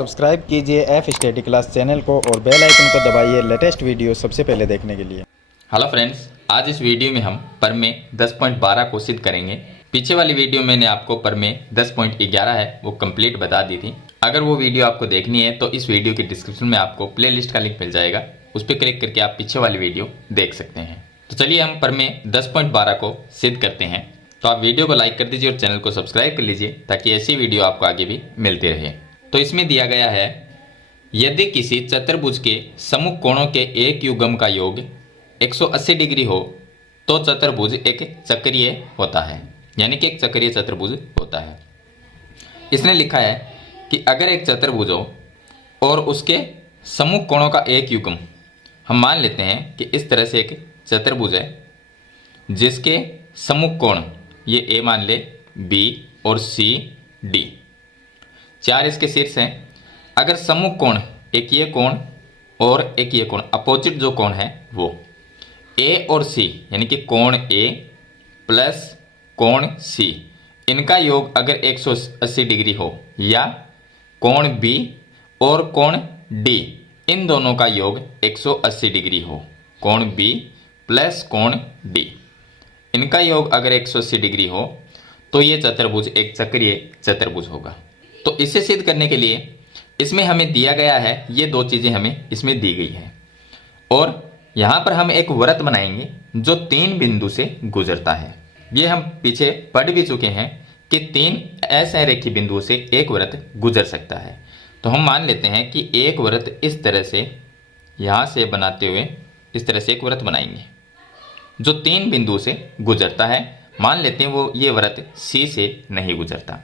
Subscribe कीजिए F study class channel को और बेल आइकन को दबाइए लेटेस्ट वीडियो सबसे पहले देखने के लिए। हेलो फ्रेंड्स, आज इस वीडियो में हम प्रमेय 10.12 को सिद्ध करेंगे। पीछे वाली वीडियो मैंने आपको प्रमेय 10.11 है वो कंप्लीट बता दी थी। अगर वो वीडियो आपको देखनी है तो इस वीडियो के डिस्क्रिप्शन में आपको प्लेलिस्ट का लिंक मिल जाएगा, उस पर क्लिक करके आप पीछे वाली वीडियो देख सकते हैं। तो चलिए हम प्रमेय 10.12 को सिद्ध करते हैं। तो आप वीडियो को लाइक कर दीजिए और चैनल को सब्सक्राइब कर लीजिए ताकि ऐसी वीडियो आपको आगे भी मिलती रहे। तो इसमें दिया गया है, यदि किसी चतुर्भुज के सम्मुख कोणों के एक युग्म का योग 180 डिग्री हो तो चतुर्भुज एक चक्रीय होता है, यानी कि एक चक्रीय चतुर्भुज होता है। इसने लिखा है कि अगर एक चतुर्भुज हो और उसके सम्मुख कोणों का एक युग्म, हम मान लेते हैं कि इस तरह से एक चतुर्भुज है जिसके सम्मुख कोण ये ए मान ले, बी और सी डी, चार इसके शीर्ष हैं। अगर सम्मुख कोण एक ये कोण और एक ये कोण, अपोजिट जो कोण है वो ए और सी, यानी कि कोण ए प्लस कोण सी, इनका योग अगर 180 डिग्री हो, या कोण बी और कोण डी, इन दोनों का योग 180 डिग्री हो, कोण बी प्लस कोण डी, इनका योग अगर 180 डिग्री हो तो ये चतुर्भुज एक चक्रीय चतुर्भुज होगा। तो इसे सिद्ध करने के लिए इसमें हमें दिया गया है, ये दो चीजें हमें इसमें दी गई है, और यहां पर हम एक वृत्त बनाएंगे जो 3 बिंदु से गुजरता है। ये हम पीछे पढ़ भी चुके हैं कि 3 असरेखीय बिंदुओं से एक वृत्त गुजर सकता है। तो हम मान लेते हैं कि एक वृत्त इस तरह से यहां से बनाते हुए इस तरह से एक वृत्त बनाएंगे जो 3 बिंदु से गुजरता है। मान लेते हैं वो ये वृत्त सी से नहीं गुजरता,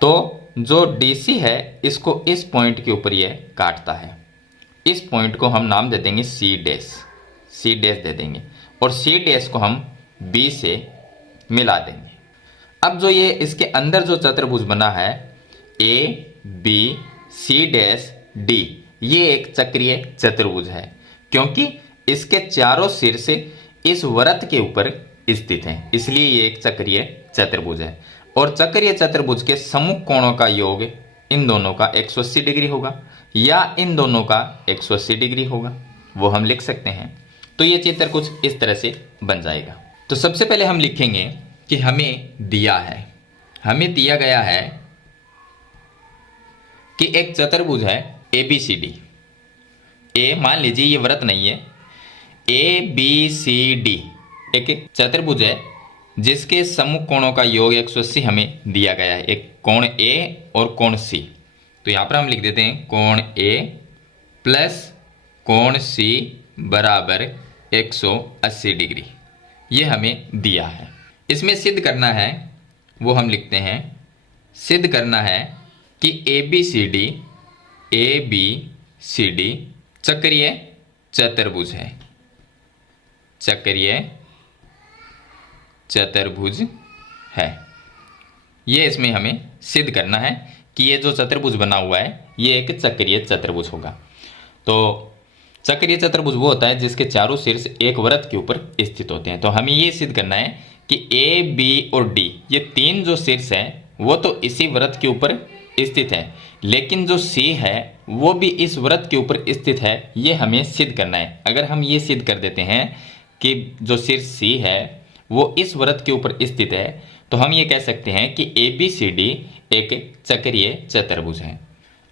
तो जो DC है इसको इस पॉइंट के ऊपर ये काटता है। इस पॉइंट को हम नाम दे देंगे सी डैश दे देंगे, और सी डैश को हम B से मिला देंगे। अब जो ये इसके अंदर जो चतुर्भुज बना है A B C dash D, ये एक चक्रीय चतुर्भुज है क्योंकि इसके चारों शीर्ष इस वृत्त के ऊपर स्थित हैं, इसलिए ये एक चक्रीय चतुर्भुज है। और चक्रीय चतुर्भुज के सम्मुख कोणों का योग इन दोनों का 180 डिग्री होगा या इन दोनों का 180 डिग्री होगा, वो हम लिख सकते हैं। तो ये चित्र कुछ इस तरह से बन जाएगा। तो सबसे पहले हम लिखेंगे कि हमें दिया गया है कि एक चतुर्भुज है ABCD। ए मान लीजिए ये वृत्त नहीं है, ABCD एक चतुर्भुज है जिसके सम्मुख कोणों का योग 180 हमें दिया गया है, एक कोण A और कोण C। तो यहाँ पर हम लिख देते हैं कोण A प्लस कोण C बराबर 180 डिग्री, ये हमें दिया है। इसमें सिद्ध करना है, वो हम लिखते हैं, सिद्ध करना है कि ABCD चक्रीय चतुर्भुज है, चक्रीय चतुर्भुज है। ये इसमें हमें सिद्ध करना है कि ये जो चतुर्भुज बना हुआ है ये एक चक्रीय चतुर्भुज होगा। तो चक्रीय चतुर्भुज वो होता है जिसके चारों शीर्ष एक वृत्त के ऊपर स्थित होते हैं। तो हमें ये सिद्ध करना है कि A B और D ये 3 जो शीर्ष हैं वो तो इसी वृत्त के ऊपर स्थित है, लेकिन जो C है वो भी इस वृत्त के ऊपर स्थित है, ये हमें सिद्ध करना है। अगर हम ये सिद्ध कर देते हैं कि जो शीर्ष C है वो इस वृत्त के ऊपर स्थित है, तो हम ये कह सकते हैं कि ABCD एक चक्रीय चतुर्भुज है।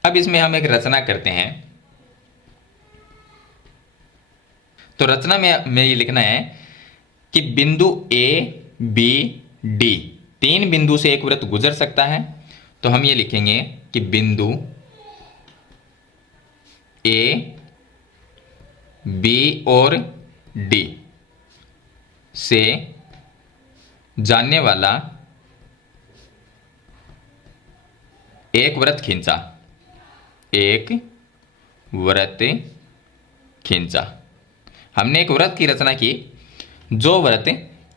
अब इसमें हम एक रचना करते हैं। तो रचना में ये लिखना है कि बिंदु A B D 3 बिंदु से एक वृत्त गुजर सकता है। तो हम ये लिखेंगे कि बिंदु A B और D से जाने वाला एक वृत्त खींचा, एक वृत्त खींचा। हमने एक वृत्त की रचना की जो वृत्त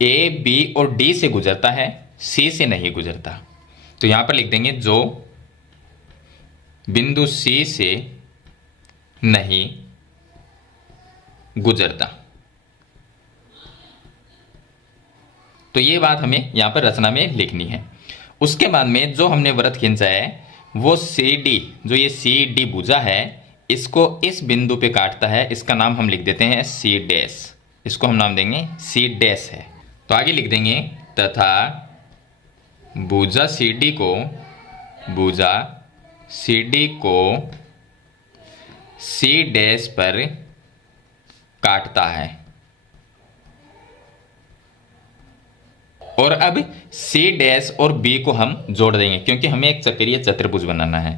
A B और D से गुजरता है, C से नहीं गुजरता। तो यहां पर लिख देंगे जो बिंदु C से नहीं गुजरता। तो ये बात हमें यहाँ पर रचना में लिखनी है। उसके बाद में जो हमने वृत्त खींचा है वो सी डी, जो ये सी डी भुजा है, इसको इस बिंदु पे काटता है। इसका नाम हम लिख देते हैं सी डैश, इसको हम नाम देंगे सी डैश है। तो आगे लिख देंगे तथा भुजा सी डी को, भुजा सी डी को सी डैश पर काटता है। और अब सी डैश और बी को हम जोड़ देंगे क्योंकि हमें एक चक्रीय चतुर्भुज बनाना है।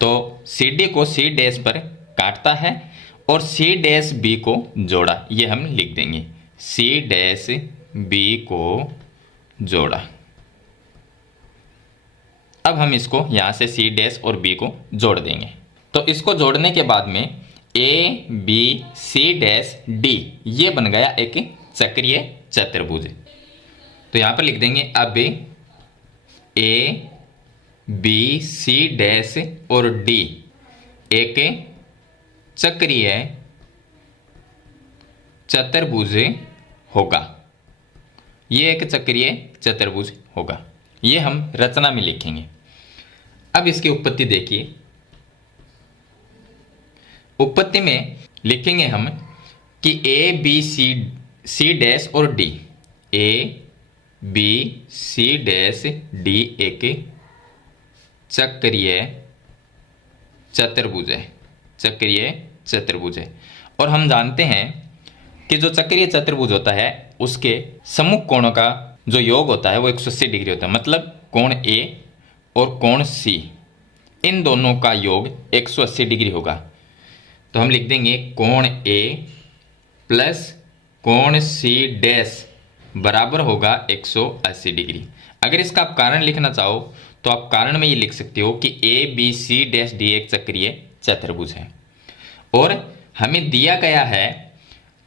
तो सी डी को सी डैश पर काटता है और सी डैश बी को जोड़ा, ये हम लिख देंगे सी डैश बी को जोड़ा। अब हम इसको यहां से सी डैश और बी को जोड़ देंगे। तो इसको जोड़ने के बाद में A B C dash D, ये बन गया एक चक्रीय चतुर्भुज। तो यहां पर लिख देंगे अब ए बी सी डैश और डी एक चक्रीय चतुर्भुज होगा। ये एक चक्रीय चतुर्भुज होगा, ये हम रचना में लिखेंगे। अब इसकी उत्पत्ति देखिए। उत्पत्ति में लिखेंगे हम कि ए बी सी डैश और D, A B C dash D एक चक्रीय चतुर्भुज है, चक्रीय चतुर्भुज है। और हम जानते हैं कि जो चक्रीय चतुर्भुज होता है उसके सम्मुख कोणों का जो योग होता है वो 180 डिग्री होता है। मतलब कोण ए और कोण सी, इन दोनों का योग 180 डिग्री होगा। तो हम लिख देंगे कोण ए प्लस कोण सी डैश बराबर होगा 180 डिग्री। अगर इसका आप कारण लिखना चाहो तो आप कारण में ये लिख सकते हो कि A B C dash D एक चक्रीय चतुर्भुज है। और हमें दिया गया है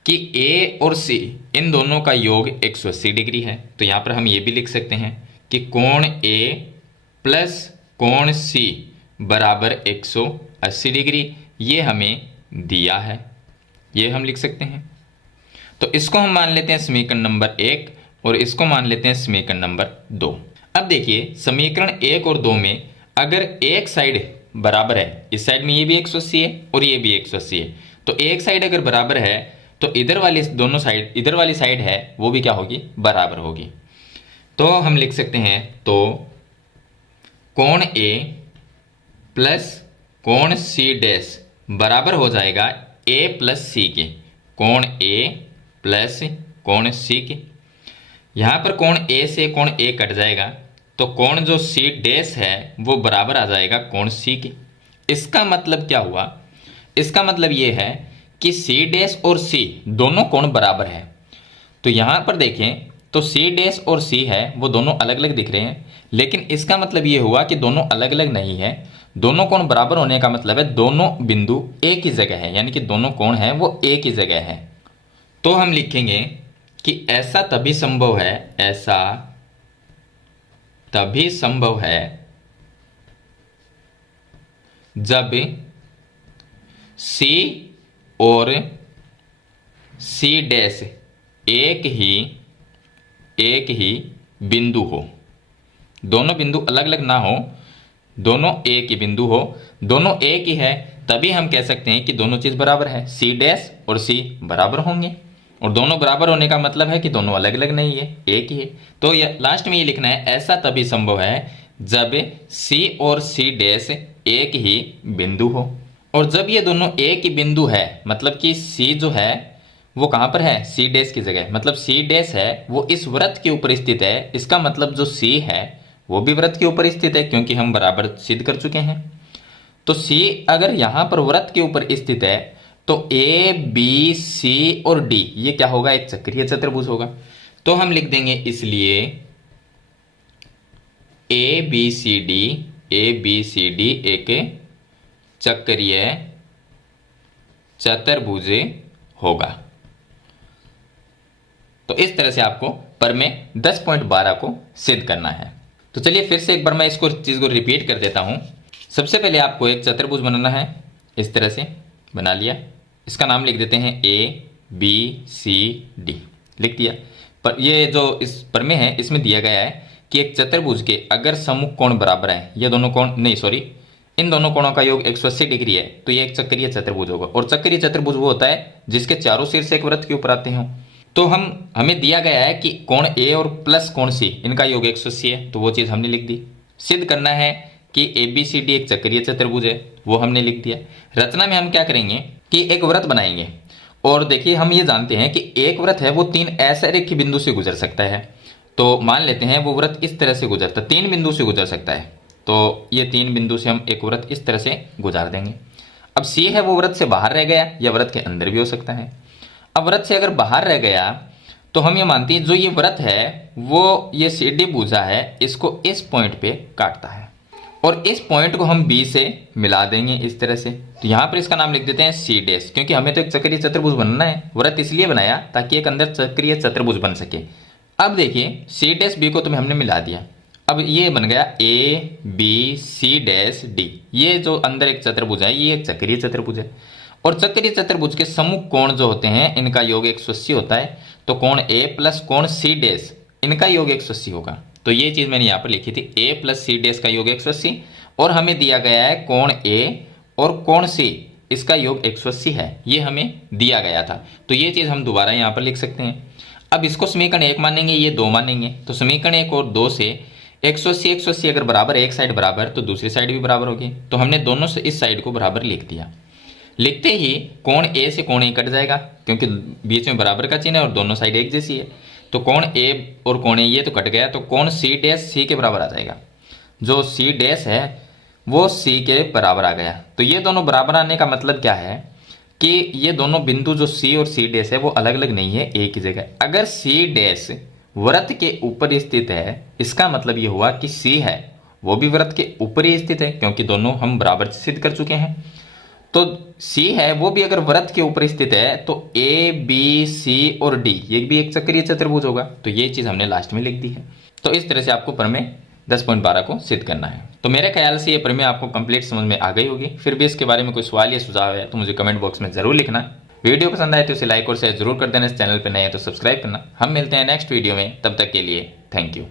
कि ए और सी, इन दोनों का योग 180 डिग्री है। तो यहाँ पर हम ये भी लिख सकते हैं कि कोण ए प्लस कोण सी बराबर 180 डिग्री, ये हमें दिया है, ये हम लिख सकते हैं। तो इसको हम मान लेते हैं समीकरण नंबर 1 और इसको मान लेते हैं समीकरण नंबर 2। अब देखिए समीकरण 1 और 2 में अगर एक साइड बराबर है, इस साइड में ये भी 180 है और ये भी 180 है, तो एक साइड अगर बराबर है तो इधर वाली दोनों साइड, इधर वाली साइड है वो भी क्या होगी, बराबर होगी। तो हम लिख सकते हैं तो कोण ए प्लस कोण सी डैश बराबर हो जाएगा ए प्लस सी के, कोण ए प्लस कोण सी के। यहाँ पर कोण ए से कोण ए कट जाएगा तो कोण जो सी डैश है वो बराबर आ जाएगा कोण सी के। इसका मतलब क्या हुआ, इसका मतलब ये है कि सी डैश और सी दोनों कोण बराबर है। तो यहाँ पर देखें तो सी डैश और सी है वो दोनों अलग अलग दिख रहे हैं, लेकिन इसका मतलब ये हुआ कि दोनों अलग अलग नहीं है। दोनों कोण बराबर होने का मतलब है दोनों बिंदु एक ही जगह है, यानी कि दोनों कोण हैं वो एक ही जगह है। तो हम लिखेंगे कि ऐसा तभी संभव है, ऐसा तभी संभव है जब सी और सी डैश एक ही बिंदु हो, दोनों बिंदु अलग अलग ना हो, दोनों एक ही बिंदु हो, दोनों एक ही है, तभी हम कह सकते हैं कि दोनों चीज बराबर है। सी डैश और सी बराबर होंगे और दोनों बराबर होने का मतलब है कि दोनों अलग अलग नहीं है, एक ही है। तो लास्ट में ये लिखना है ऐसा तभी संभव है जब सी और सी डैश एक ही बिंदु हो। और जब ये दोनों एक ही बिंदु है मतलब कि सी जो है वो कहाँ पर है, सी डैश की जगह, मतलब सी डैश है वो इस वृत्त के ऊपर स्थित है। इसका मतलब जो सी है वो भी वृत्त के ऊपर स्थित है क्योंकि हम बराबर सिद्ध कर चुके हैं। तो सी अगर यहाँ पर वृत्त के ऊपर स्थित है तो ए बी सी और डी ये क्या होगा, एक चक्रीय चतुर्भुज होगा। तो हम लिख देंगे इसलिए ए बी सी डी एक चक्रीय चतुर्भुज होगा। तो इस तरह से आपको प्रमेय 10.12 को सिद्ध करना है। तो चलिए फिर से एक बार मैं इसको चीज को रिपीट कर देता हूं। सबसे पहले आपको एक चतुर्भुज बनाना है, इस तरह से बना लिया। इसका नाम लिख देते हैं ए बी सी डी, लिख दिया। पर ये जो इस प्रमेय है इसमें दिया गया है कि एक चतुर्भुज के अगर सम्मुख कोण बराबर है, ये दोनों कोण नहीं सॉरी इन दोनों कोणों का योग 180 डिग्री है, तो ये एक चक्रीय चतुर्भुज होगा। और चक्रीय चतुर्भुज वो होता है जिसके चारों शीर्ष एक वृत्त के ऊपर आते हों। तो हमें दिया गया है कि कोण ए और प्लस कोण सी इनका योग 180 है, तो वो चीज़ हमने लिख दी। सिद्ध करना है कि ABCD एक चक्रीय चतुर्भुज है, वो हमने लिख दिया। रचना में हम क्या करेंगे कि एक वृत्त बनाएंगे, और देखिए हम ये जानते हैं कि एक वृत्त है वो 3 ऐसे रेखीय बिंदु से गुजर सकता है। तो मान लेते हैं वो वृत्त इस तरह से गुजरता है, 3 बिंदु से गुजर सकता है, तो ये 3 बिंदु से हम एक वृत्त इस तरह से गुजार देंगे। अब सी है वो वृत्त से बाहर रह गया या वृत्त के अंदर भी हो सकता है। अब वृत्त से अगर बाहर रह गया तो हम ये मानते हैं जो ये वृत्त है वो ये CD भुजा है, इसको इस पॉइंट पे काटता है, और इस पॉइंट को हम B से मिला देंगे इस तरह से। तो यहाँ पर इसका नाम लिख देते हैं C डैश, क्योंकि हमें तो एक चक्रीय चतुर्भुज बनना है। वृत्त इसलिए बनाया ताकि एक अंदर चक्रीय चतुर्भुज बन सके। अब देखिए C डैश B को तो हमने मिला दिया, अब ये बन गया ABC डैश D। ये जो अंदर एक चतुर्भुज है ये एक चक्रीय चतुर्भुज है, और चक्रीय चतुर्भुज के सम्मुख कोण जो होते हैं इनका योग 180 होता है। तो कोण A प्लस कोण C डैश इनका योग 180 होगा। तो ये चीज़ मैंने यहाँ पर लिखी थी, A प्लस C डैश का योग 180, और हमें दिया गया है कोण A और कोण C इसका योग 180 है, ये हमें दिया गया था। तो ये चीज़ हम दोबारा यहाँ पर लिख सकते हैं। अब इसको समीकरण 1 मानेंगे, ये 2 मानेंगे, तो समीकरण 1 और 2 से 180 अगर बराबर, एक साइड बराबर तो दूसरी साइड भी बराबर होगी। तो हमने दोनों से इस साइड को बराबर लिख दिया। लिखते ही कोण A से कोण A कट जाएगा, क्योंकि बीच में बराबर का चिन्ह है और दोनों साइड एक जैसी है। तो कोण A और कोण A ये तो कट गया, तो कोण C डैश C के बराबर आ जाएगा। जो C डैश है वो C के बराबर आ गया। तो ये दोनों बराबर आने का मतलब क्या है कि ये दोनों बिंदु जो C और C डैश है वो अलग अलग नहीं है, एक ही जगह। अगर C डैश वृत्त के ऊपर स्थित है, इसका मतलब ये हुआ कि C है वो भी वृत्त के ऊपर ही स्थित है, क्योंकि दोनों हम बराबर सिद्ध कर चुके हैं। तो C है वो भी अगर वृत्त के ऊपर स्थित है तो A, B, C और D ये भी एक चक्रीय चतुर्भुज होगा। तो ये चीज़ हमने लास्ट में लिख दी है। तो इस तरह से आपको प्रमेय 10.12 को सिद्ध करना है। तो मेरे ख्याल से ये प्रमेय आपको कंप्लीट समझ में आ गई होगी। फिर भी इसके बारे में कोई सवाल या सुझाव है तो मुझे कमेंट बॉक्स में जरूर लिखना। वीडियो पसंद आए तो इसे लाइक और शेयर जरूर कर देना। इस चैनल पर नए हैं तो सब्सक्राइब करना। हम मिलते हैं नेक्स्ट वीडियो में, तब तक के लिए थैंक यू।